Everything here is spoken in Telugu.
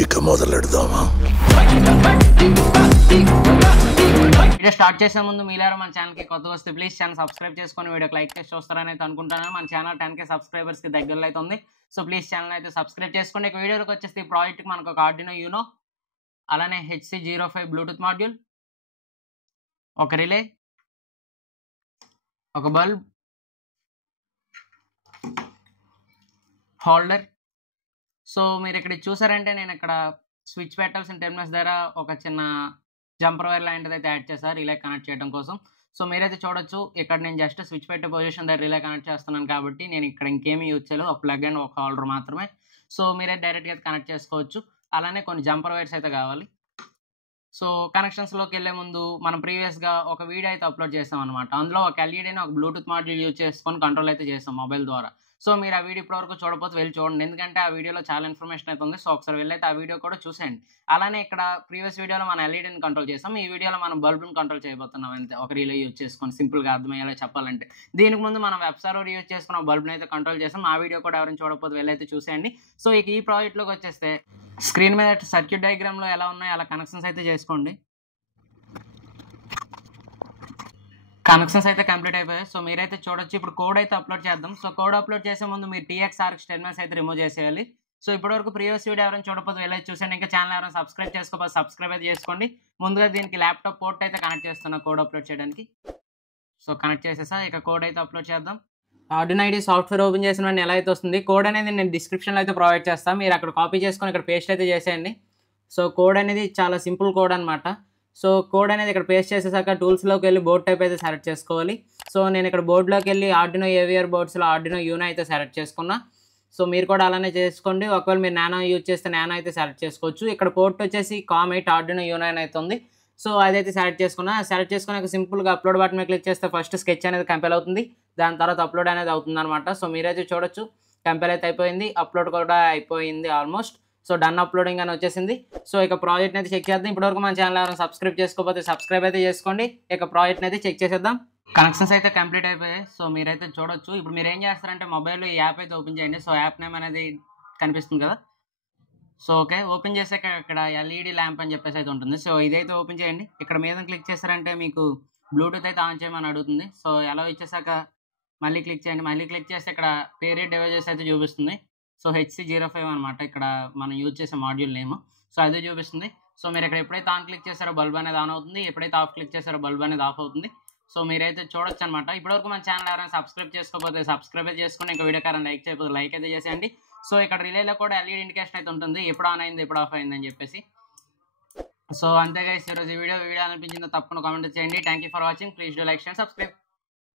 ఇక మొదలెడదామా? వీడియో స్టార్ట్ చేసే ముందు మీలారా మన ఛానల్కి కొత్తగా వస్తే ప్లీజ్ ఛానల్ సబ్స్క్రైబ్ చేసుకొని వీడియోకి లైక్ చేసి చూస్తారని అయితే అనుకుంటున్నాను. మన ఛానల్ 10K సబ్స్క్రైబర్స్కి దగ్గరలో అయితే ఉంది. సో ప్లీజ్ ఛానల్ అయితే సబ్స్క్రైబ్ చేసుకోండి. ఇక వీడియోకి వచ్చేసి ఈ ప్రాజెక్ట్కి మనకు ఒక ఆర్డినో యూనో, అలానే HC05 బ్లూటూత్ మాడ్యూల్, ఒక రిలే, ఒక బల్బ్, హోల్డర్. సో మీరు ఇక్కడ చూసారంటే నేను ఇక్కడ స్విచ్ పెట్టాల్సిన టెర్మినల్స్ దగ్గర ఒక చిన్న జంపర్ వైర్ లాంటిది అయితే యాడ్ చేశారు రిలే కనెక్ట్ చేయడం కోసం. సో మీరైతే చూడొచ్చు ఇక్కడ నేను జస్ట్ స్విచ్ పెట్టే పొజిషన్ దగ్గర రిలే కనెక్ట్ చేస్తున్నాను కాబట్టి నేను ఇక్కడ ఇంకేమీ యూజ్ చేయలేదు, ఒక ప్లగ్ అండ్ ఒక హోల్డర్ మాత్రమే. సో మీరైతే డైరెక్ట్గా అయితే కనెక్ట్ చేసుకోవచ్చు. అలానే కొన్ని జంపర్ వైర్స్ అయితే కావాలి. సో కనెక్షన్స్లోకి వెళ్ళే ముందు మనం ప్రీవియస్గా ఒక వీడియో అయితే అప్లోడ్ చేసాం అనమాట. అందులో ఒక ఎల్ఈడీని ఒక బ్లూటూత్ మాడ్యూల్ యూజ్ చేసుకొని కంట్రోల్ అయితే చేస్తాం మొబైల్ ద్వారా. సో మీరు ఆ వీడియో ఇప్పటివరకు చూడకపోతే వెళ్ళి చూడండి, ఎందుకంటే ఆ వీడియోలో చాలా ఇన్ఫర్మేషన్ అయితే ఉంది. సో ఒకసారి వెళ్ళైతే ఆ వీడియో కూడా చూసేయండి. అలానే ఇక్కడ ప్రీవియస్ వీడియోలో మనం ఎల్ఈడీని కంట్రోల్ చేసాం, ఈ వీడియోలో మనం బల్బుని కంట్రోల్ చేయబోతున్నాం అంతే, ఒక రిలే యూజ్ చేసుకొని. సింపుల్గా అర్థమయ్యేలా చెప్పాలంటే దీనికి ముందు మనం వెబ్ సర్వర్ యూజ్ చేసుకున్న బల్బుని అయితే కంట్రోల్ చేసాం, ఆ వీడియో కూడా ఎవరైనా చూడకపోతే వెళ్ళైతే చూసేయండి. సో ఇక ఈ ప్రాజెక్ట్లోకి వచ్చేస్తే స్క్రీన్ మీద సర్క్యూట్ డయాగ్రామ్లో ఎలా ఉన్నాయో అలా కనెక్షన్స్ అయితే చేసుకోండి. కనెక్షన్స్ అయితే కంప్లీట్ అయిపోయాయి. సో మీరైతే చూడొచ్చు. ఇప్పుడు కోడ్ అయితే అప్లోడ్ చేద్దాం. సో కోడ్ అప్లోడ్ చేసే ముందు మీరు TXRX టెర్మినల్స్ అయితే రిమూవ్ చేసేయాలి. సో ఇప్పటివరకు ప్రీవియస్ వీడియో ఎవరైనా చూడకపోతే వెళ్ళేది చూసండి. ఇంకా ఛానల్ ఎవరైనా సబ్స్క్రైబ్ చేసుకోకపోతే సబ్స్క్రైబ్ అయితే చేసుకోండి. ముందుగా దీనికి ల్యాప్టాప్ పోర్ట్ అయితే కనెక్ట్ చేస్తున్నా కోడ్ అప్లోడ్ చేయడానికి. సో కనెక్ట్ చేసేసా. ఇక కోడ్ అయితే అప్లోడ్ చేద్దాం. ఆర్డినో ఐడి సాఫ్ట్వేర్ ఓపెన్ చేసిన వెంటనే ఎలా అయితే వస్తుంది, కోడ్ అనేది నేను డిస్క్రిప్షన్లో అయితే ప్రొవైడ్ చేస్తాను, మీరు అక్కడ కాపీ చేసుకొని ఇక్కడ పేస్ట్ అయితే చేసేయండి. సో కోడ్ అనేది చాలా సింపుల్ కోడ్ అనమాట. సో కోడ్ అనేది ఇక్కడ పేస్ట్ చేసేసాక టూల్స్లోకి వెళ్ళి బోర్డ్ టైప్ అయితే సెలెక్ట్ చేసుకోవాలి. సో నేను ఇక్కడ బోర్డులోకి వెళ్ళి ఆర్డినో AVR బోర్డ్స్లో ఆర్డినో యూనో అయితే సెలెక్ట్ చేసుకున్నా. సో మీరు కూడా అలానే చేసుకోండి. ఒకవేళ మీరు నానో యూజ్ చేస్తే నానో అయితే సెలెక్ట్ చేసుకోవచ్చు. ఇక్కడ పోర్ట్ వచ్చేసి COM8 ఆర్డినో యూనో అయితే ఉంది. సో అదైతే సెలెక్ట్ చేసుకున్నా. సెలెక్ట్ చేసుకున్నాక సింపుల్గా అప్లోడ్ బటన్ మీద క్లిక్ చేస్తే ఫస్ట్ స్కెచ్ అనేది కంపైల్ అవుతుంది, దాని తర్వాత అప్లోడ్ అనేది అవుతుంది అనమాట. సో మీరైతే చూడొచ్చు కంపైల్ అయితే అయిపోయింది, అప్లోడ్ కూడా అయిపోయింది ఆల్మోస్ట్. సో డన్ అప్లోడింగ్ అని వచ్చేసింది. సో ఇక ప్రాజెక్ట్ని అయితే చెక్ చేద్దాం. ఇప్పటివరకు మన ఛానల్ ఎవరైనా సబ్స్క్రైబ్ చేసుకోకపోతే సబ్స్క్రైబ్ అయితే చేసుకోండి. ఇక ప్రాజెక్ట్ని అయితే చెక్ చేసేద్దాం. కనెక్షన్స్ అయితే కంప్లీట్ అయిపోయాయి. సో మీరైతే చూడొచ్చు. ఇప్పుడు మీరు ఏం చేస్తారంటే మొబైల్లో ఈ యాప్ అయితే ఓపెన్ చేయండి. సో యాప్ నేమ్ అనేది కనిపిస్తుంది కదా. సో ఓకే, ఓపెన్ చేసాక ఇక్కడ LED ల్యాంప్ అని చెప్పేసి అయితే ఉంటుంది. సో ఇదైతే ఓపెన్ చేయండి. ఇక్కడ మీద క్లిక్ చేశారంటే మీకు బ్లూటూత్ అయితే ఆన్ చేయమని అడుగుతుంది. సో ఎలా ఇచ్చేసాక మళ్ళీ క్లిక్ చేయండి. మళ్ళీ క్లిక్ చేస్తే ఇక్కడ పేరియడ్ డివైజెస్ అయితే చూపిస్తుంది. సో HC05 అనమాట ఇక్కడ మనం యూజ్ చేసే మాడ్యూల్ నేమ్. సో అదే చూపిస్తుంది. సో మీరు ఇక్కడ ఎప్పుడైతే ఆన్ క్లిక్ చేస్తారో బల్బ్ అనేది ఆన్ అవుతుంది, ఎప్పుడైతే ఆఫ్ క్లిక్ చేస్తారో బల్బ్ అనేది ఆఫ్ అవుతుంది. సో మీరైతే చూడొచ్చు అనమాట. ఇప్పటివరకు మన ఛానల్ ఎవరైనా సబ్స్క్రైబ్ చేసుకోకపోతే సబ్స్క్రైబ్ చేసుకుని ఇంకా వీడియో కారం లైక్ చేయకపోతే లైక్ అయితే చేసేయండి. సో ఇక్కడ రిలేలో కూడా LED ఇండికేషన్ అయితే ఉంటుంది, ఎప్పుడు ఆన్ అయింది ఎప్పుడు ఆఫ్ అయింది అని చెప్పేసి. సో అంతే గైస్, ఈరోజు వీడియో అనిపించిందో తప్పకుండా కామెంట్ చేయండి. Thank you for watching. Please do like and subscribe.